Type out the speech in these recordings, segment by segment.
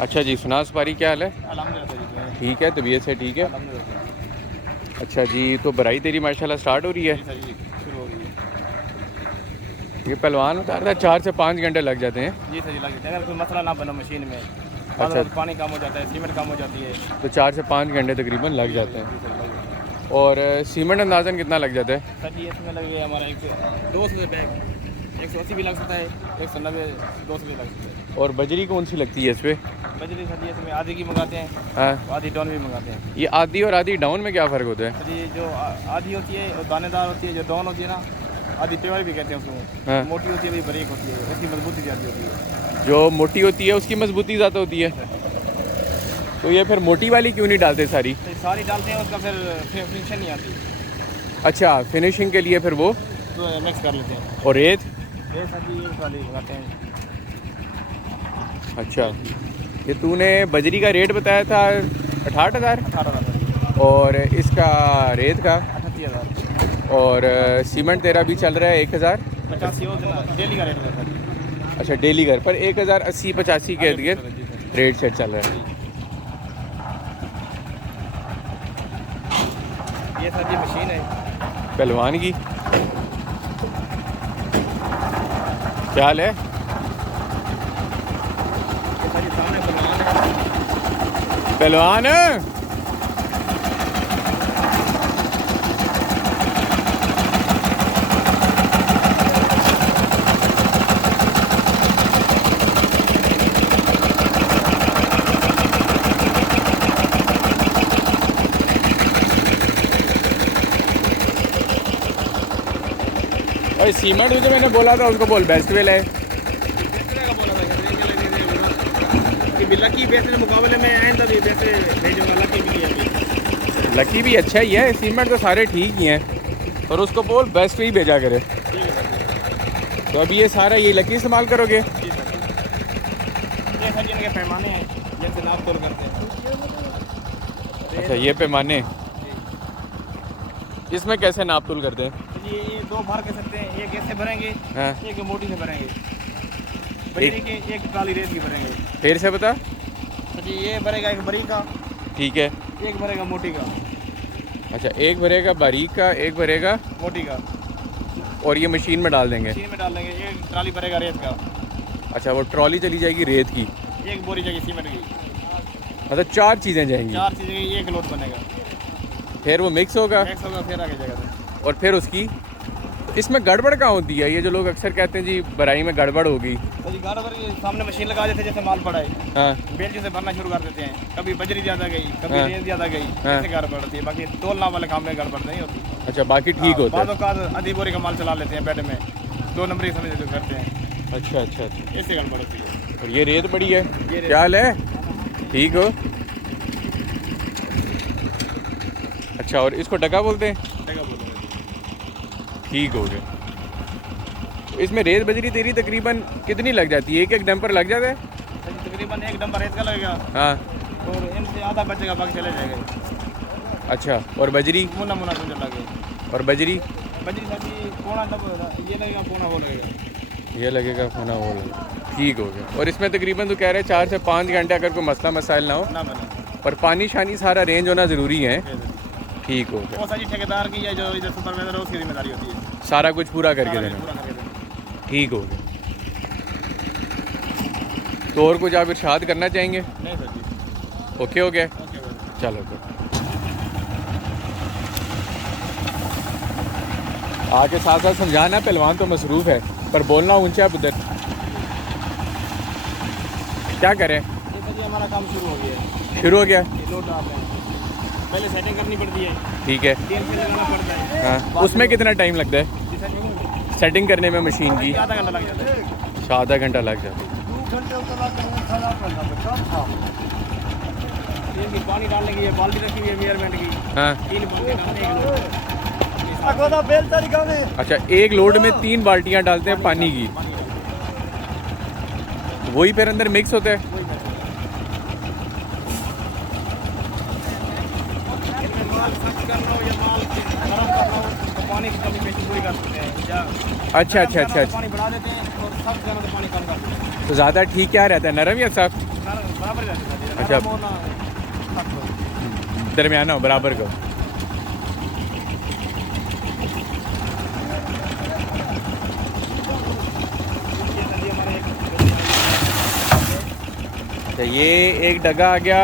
अच्छा जी, सुनास पारी क्या हाल है? अल्हम्दुलिल्लाह ठीक है, तबीयत से ठीक है। अल्हम्दुलिल्लाह। अच्छा जी, तो भराई तेरी माशाल्लाह स्टार्ट हो रही है। जी सर जी शुरू हो गई है। ये पहलवान उतारता है 4 से 5 घंटे लग जाते हैं। जी सर जी लग जाता है, अगर कोई मसला ना बनो मशीन में, बाद अच्छा, में पानी कम हो जाता है, सीमेंट कम हो जाती है। तो 4 से 5 घंटे तकरीबन लग जी जाते जी हैं। सर लग जाता है। और सीमेंट अंदाज़न कितना लग जाता है? सर जी इसमें लग गया हमारा 200 बैग, 180 भी लग सकता है, 190 200 भी लग सकता है। और बजरी कौन सी लगती है इस पर? बजरी सर जी इसमें आधी की मंगाते हैं, हाँ, आधी डाउन भी मंगाते हैं। ये आधी और आधी डाउन में क्या फ़र्क होता है? सर ये जो आधी होती है और दानेदार होती है, जो डाउन होती है ना, आधी पेवर भी कहते हैं उसको। हाँ। मोटी होती है भी बारीक होती है, उसकी मजबूती ज़्यादा होती है। जो मोटी होती है उसकी मजबूती ज़्यादा होती है। तो ये फिर मोटी वाली क्यों नहीं डालते सारी? तो सारी डालते हैं, उसका फिर फिनिशन नहीं आती, अच्छा, फिनिशिंग के लिए फिर वो तो मिक्स कर लेते हैं। और रेत। ये सर जी ये वाली लगाते हैं। अच्छा, ये तूने बजरी का रेट बताया था 68,000 18,000 और इसका रेत का 38,000 और सीमेंट तेरा भी चल रहा है 1,000। 85 हो ना डेली का रेट है सर। अच्छा, डेली घर पर 1,080-85 के इर्द गिर्द जी सर। रेट सेट चल रहा है। ये सर जी मशीन है। पहलवान की क्या हाल है? ये सर जी सामने बनवाना है। पहलवान भाई सीमेंट जो मैंने बोला था उसको बोल बेस्ट वेल है। बेचने का बोला था कि लकी बेचने मुकाबले में आए तो भी वैसे भेजूंगा, लकी भी अभी। लकी भी अच्छा ही है, सीमेंट तो सारे ठीक ही हैं और उसको बोल बेस्ट ही भेजा करे। ठीक है सर। तो अभी ये सारा ये लकी इस्तेमाल करोगे? जी सर। ये सर जी इनके पैमाने हैं, जैसे नाप तोल करते हैं। अच्छा, ये पैमाने इसमें कैसे नाप तोल करते हैं? ये दो भार कर सकते हैं, एक ऐसे भरेंगे, हाँ। एक मोटी से भरेंगे, बजरी के एक काली रेत की भरेंगे। फिर से बता। तो जी ये भरेगा एक बरीक का, ठीक है। एक भरेगा मोटी का। अच्छा, एक भरेगा बारीक का, एक भरेगा मोटी का और ये मशीन में डाल देंगे। मशीन में डाल देंगे। एक ट्राली भरेगा रेत का, अच्छा, वो ट्रॉली चली जाएगी रेत की। एक बोरी जाएगी सीमेंट की। मतलब 4 चीज़ें जाएंगी। 4 चीज़ें एक लोड बनेगा, फिर वो मिक्स होगा मिक्स होगा, फिर आगे जाएगा सर। और फिर उसकी इसमें गड़बड़ कहाँ होती है? ये जो लोग अक्सर कहते हैं जी भराई में गड़बड़ होगी। तो जी गाड़ा भर के सामने मशीन लगा देते हैं, जैसे माल पड़ा है, हाँ बेल्ट से भरना शुरू कर देते हैं। कभी बजरी ज़्यादा गई, कभी हाँ। रेत ज़्यादा गई, हाँ। ऐसे गड़बड़ होती है। बाकी तोलना वाले काम में गड़बड़ नहीं होती। अच्छा, बाकी ठीक होता है। बादों का आधी बोरी का माल चला लेते हैं बेड में, 2 नंबरी समझ जो करते हैं, अच्छा अच्छा अच्छा। इससे गड़बड़ होती है। और ये रेत बड़ी है। ये रेत- क्या हाल है? ठीक हो? अच्छा, और इसको डगा बोलते हैं? जगह बोलो। ठीक हो गया। तो इसमें रेत बजरी तेरी तकरीबन कितनी लग जाती है? एक डंपर लग जाता है? सर जी तकरीबन एक डंबर रेत का लगेगा हाँ। और इनसे आधा बचेगा, बाकी चले जाएगा। अच्छा, और बजरी? मुना मुना समझ लगे। और बजरी? बजरी सर जी पौना डब ये लगेगा, पौना वो लगेगा। ये लगेगा होना वो लगेगा। ठीक हो गया। और इसमें तकरीबन तो कह रहे हैं 4 से 5 घंटे अगर कोई मसला मसाइल ना हो ना बने। और पानी शानी सारा रेंज होना ज़रूरी है। ठीक हो गया। वो सर जी ठेकेदार की या जो इधर सुपरवाइजर है उसकी जिम्मेदारी होती है, सारा कुछ पूरा करके सारा देना। पूरा करके देना। ठीक हो गया। तो और कुछ आप इरशाद करना चाहेंगे? नहीं सर जी। ओके हो गया? Okay sir. चलो फिर आके साथ साथ समझाना। पहलवान तो मसरूफ़ है पर बोलना ऊंचा उधर। क्या करें? ये सर जी हमारा काम शुरू हो गया है। शुरू हो गया? ये लोड डाल रहे हैं, पहले सेटिंग करनी पड़ती है, ठीक है। तेल से लगाना पड़ता है। हाँ, उसमें कितना टाइम लगता है जी सर जी, सेटिंग करने में मशीन की? आधा घंटा लग जाता है। अच्छा, आधा घंटा लग जाता है। ये भी पानी डालने की, ये बाल्टी रखी हुई है मेजरमेंट की, हाँ। 3 बाल्टी डालने एक लोड। अच्छा, एक लोड में 3 बाल्टियाँ डालते हैं पानी की, वही फिर अंदर मिक्स होता है। इनमें माल सख्त करना हो या माल गरम करना हो तो पानी की कमी पेशी पूरी कर सकते हैं। या अच्छा अच्छा अच्छा पानी बढ़ा देते हैं और सख्त करना तो पानी कम कर देते हैं। तो ज़्यादा ठीक क्या रहता है, नरम या सख्त? नरम बराबर रहते सर जी। अच्छा। नरम हो ना सख्त हो। दरमियाना हो, बराबर का। ये सर जी हमारे एक अच्छा, ये एक डगा आ गया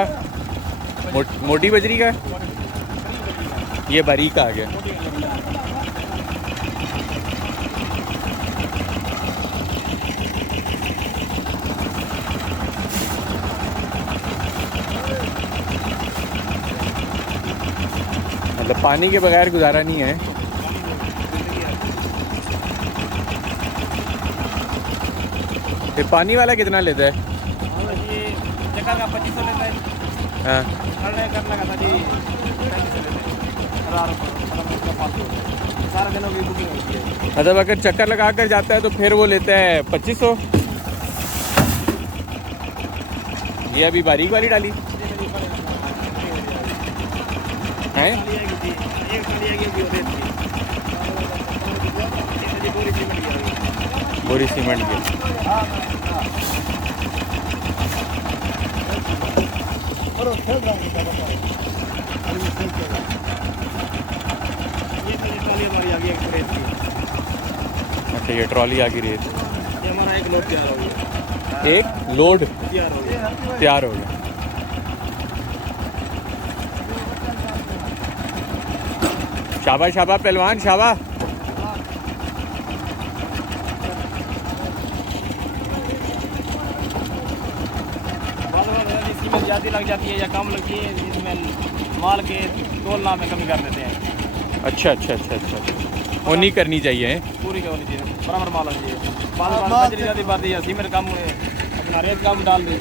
मोटी बजरी का, ये बारीक का आ गया। मतलब पानी के बगैर गुजारा नहीं है। ये पानी वाला कितना लेता है? ये चक्कर का 2500 लेता है। हाँ, करने करने का सर जी 3500 लेते हैं। 1000 रुपये मतलब इसका 500 सारा दिनों की बुकिंग होती है। मतलब अगर चक्कर लगा कर जाता है तो फिर वो लेता है 2500। ये अभी बारीक वाली डाली है। एक साड़ी आएगी अभी रेत की। ये पूरी सीमेंट की आएगी। बोरी सीमेंट की। ये ट्रॉली हमारी आ गई एक रेत की। अच्छा, ये ट्रॉली आ गई रेत। ये हमारा एक लोड तैयार हो गया। एक लोड तैयार हो गया। तैयार हो गया। शाबाश शाबाश पहलवान शाबाश। सीमेंट ज़्यादा लग जाती है या कम लगती है, इसमें माल के तोलना में कमी कर देते हैं। अच्छा अच्छा अच्छा अच्छा, वो नहीं करनी चाहिए है। पूरी का होनी चाहिए, बराबर माल होनी चाहिए। बाद में बजरी ज़्यादा बात है, सीमेंट कम अपना रेत कम डाल दे।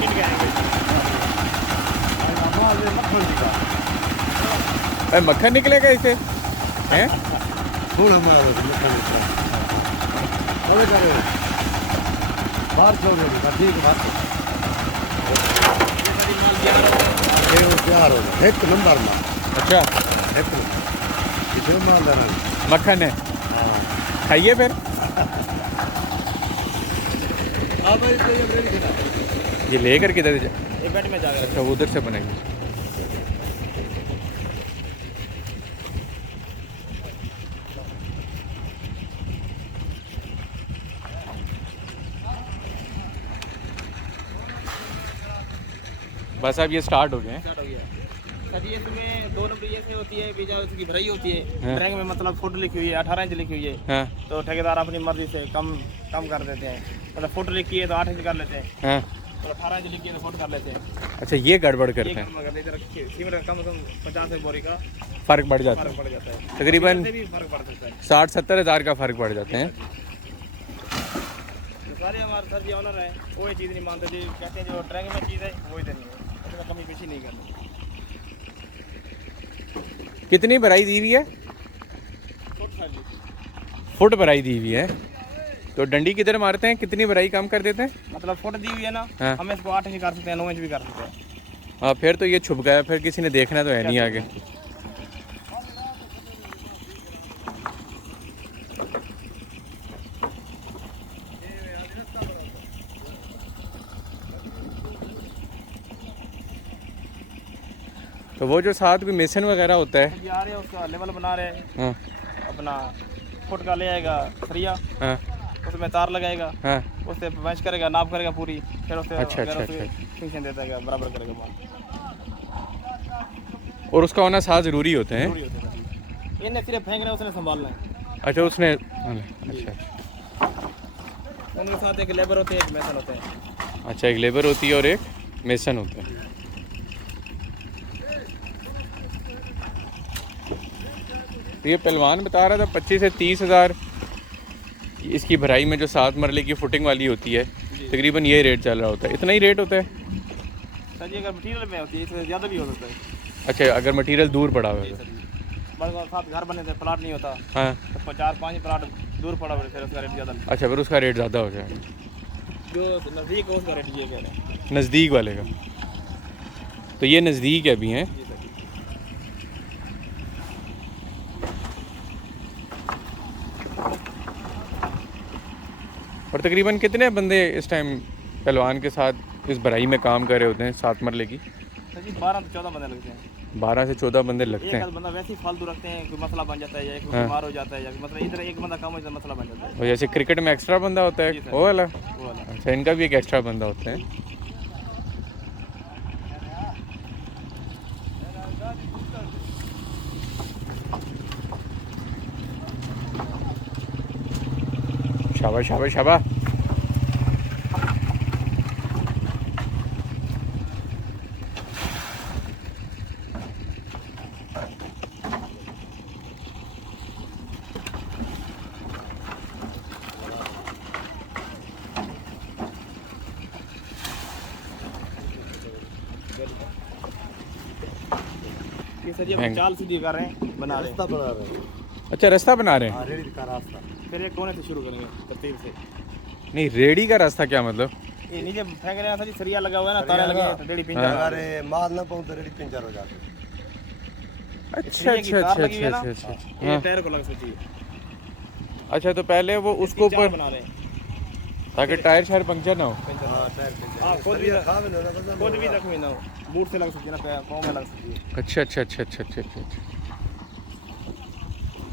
छिट गए अरे मक्खन निकलेगा इसे हैं? एक नंबर में अच्छा, माल देना। मक्खन है, खाइए फिर। ये लेकर किधर जा? ये बेड में जाकर अच्छा, वो उधर से बनाएंगे। बस अब ये स्टार्ट हो गए हैं। स्टार्ट हो गया सर जी। इसमें 2 नंबर ये से होती है, बीजा उसकी भराई होती है। हाँ। ड्रैंग में मतलब फुट लिखी हुई है, 18 इंच लिखी हुई है। हाँ तो ठेकेदार अपनी मर्जी से कम कर देते हैं। मतलब फुट लिखी है तो 8 इंच कर लेते हैं, हाँ। तो 18 इंच लिखी है तो फुट कर लेते हैं। अच्छा, ये गड़बड़ ये करते हैं, कम कर देते हैं। सीमेंट का कम से कम 50 बोरी का फ़र्क बढ़ जाता फर्क है। पड़ जाता है। तकरीबन इससे भी फर्क पड़ सकता है। 60-70 हज़ार का फ़र्क पड़ जाते हैं। तो सारे हमारे सर जी ऑनर हैं, कोई चीज़ नहीं मानते जी। कहते हैं जो ड्रैंग में चीज़ है वही देनी है, उसमें कमी पेशी नहीं करनी। कितनी भराई दी हुई है? फुट सर जी, फुट भराई दी हुई है। तो डंडी किधर मारते हैं, कितनी भराई कम कर देते हैं? मतलब फुट दी हुई है ना। हाँ। हम इसको 8 इंच कर सकते हैं, 9 इंच भी कर सकते हैं। हाँ, फिर तो ये छुप गया, फिर किसी ने देखना तो है नहीं आगे। तो वो जो साथ भी मेसन वगैरह होता है। ये आ रहे हैं, उसका लेवल बना रहे हैं। हाँ अपना फुट का ले आएगा सरिया, हाँ उसमें तार लगाएगा, हाँ। उससे मैच करेगा, नाप करेगा पूरी, फिर उससे अच्छा, अच्छा, फिनिशिंग देता है, बराबर करेगा माल। और उसका होना साथ ज़रूरी होते हैं। जरूरी होता है। इन्हें सिर्फ फेंकना है, उसने संभालना है। अच्छा, उसने अच्छा उनके साथ एक लेबर होते हैं, एक मैसन होते हैं। अच्छा, एक लेबर होती है और एक मेसन होता है। तो ये पहलवान बता रहा था 25 से 30 हज़ार इसकी भराई में जो 7 मरले की फुटिंग वाली होती है, तकरीबन ये रेट चल रहा होता है। इतना ही रेट होता है सर जी। अगर मटीरियल में होती है इससे ज़्यादा भी हो सकता है। अच्छा, अगर मटेरियल दूर पड़ा हुआ है तो। बड़े साथ घर बने थे, प्लाट नहीं होता, हाँ। तो 4-5 प्लाट दूर पड़ा हुआ है, फिर उसका रेट ज़्यादा। अच्छा, फिर उसका रेट ज़्यादा हो जाएगा। जो नज़दीक है उसका रेट ये कह रहे हैं। नज़दीक वाले का तो ये नज़दीक है अभी हैं। जी सर। और तकरीबन कितने बंदे इस टाइम पहलवान के साथ इस भराई में काम कर रहे होते हैं 7 मरले की? सर जी 12 से 14 बंदे लगते हैं। 12 से 14 बंदे लगते एक हैं। आध बंदा वैसे ही फालतू रखते हैं, कोई मसला बन जाता है या कोई हाँ। बीमार हो जाता है या मतलब इधर एक बंदा कम हो जाता है, मसला बन जाता है। और जैसे क्रिकेट में एक्स्ट्रा बंदा होता जी है सर। वो वाला? वो वाला। अच्छा, इनका भी एक एक्स्ट्रा बंदा होता है। शाबाश शाबाश शाबाश। ये सर जी अब चाल सीधी कर रहे हैं, बना रहे रास्ता हैं। बना रहे हैं। अच्छा, रास्ता बना रहे हैं। हाँ, रेडी का रास्ता। फिर ये कोने से शुरू करेंगे तरतीब से। नहीं, रेडी का रास्ता क्या मतलब? ये नीचे फेंक रहे हैं सर जी, सरिया लगा हुआ है ना, तारे लगे हैं, रेडी पिंजर लगा रहे हैं। अरे माल ना पाऊँ तो रेडी पिंचर हो जाते। अच्छा सरिया की अच्छा तार अच्छा लगी हुई है अच्छा ना, अच्छा ये हाँ। टायर को लग सकती है। अच्छा, तो पहले वो उसको चाल ऊपर बना रहे हैं। ताकि टायर शायर पंक्चर ना हो। हाँ, टायर पिंचर। हाँ, खुद भी सरिया खा भी ना ना खुद भी जख्मी ना हो, बूट से लग सकती है ना, पाँव में लग सकती है। अच्छा अच्छा अच्छा अच्छा अच्छा अच्छा अच्छा।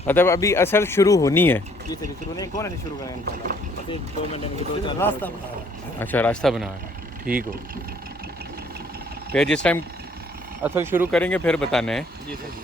मतलब अभी असल शुरू होनी है। जी सर, शुरू नहीं, कोने से शुरू करेंगे इंशाल्लाह। बस 2 मिनट में 2-4 रास्ता बना रहे हैं। अच्छा, रास्ता बना रहा है, ठीक हो। फिर जिस टाइम असल शुरू करेंगे फिर बताना है। जी सर जी।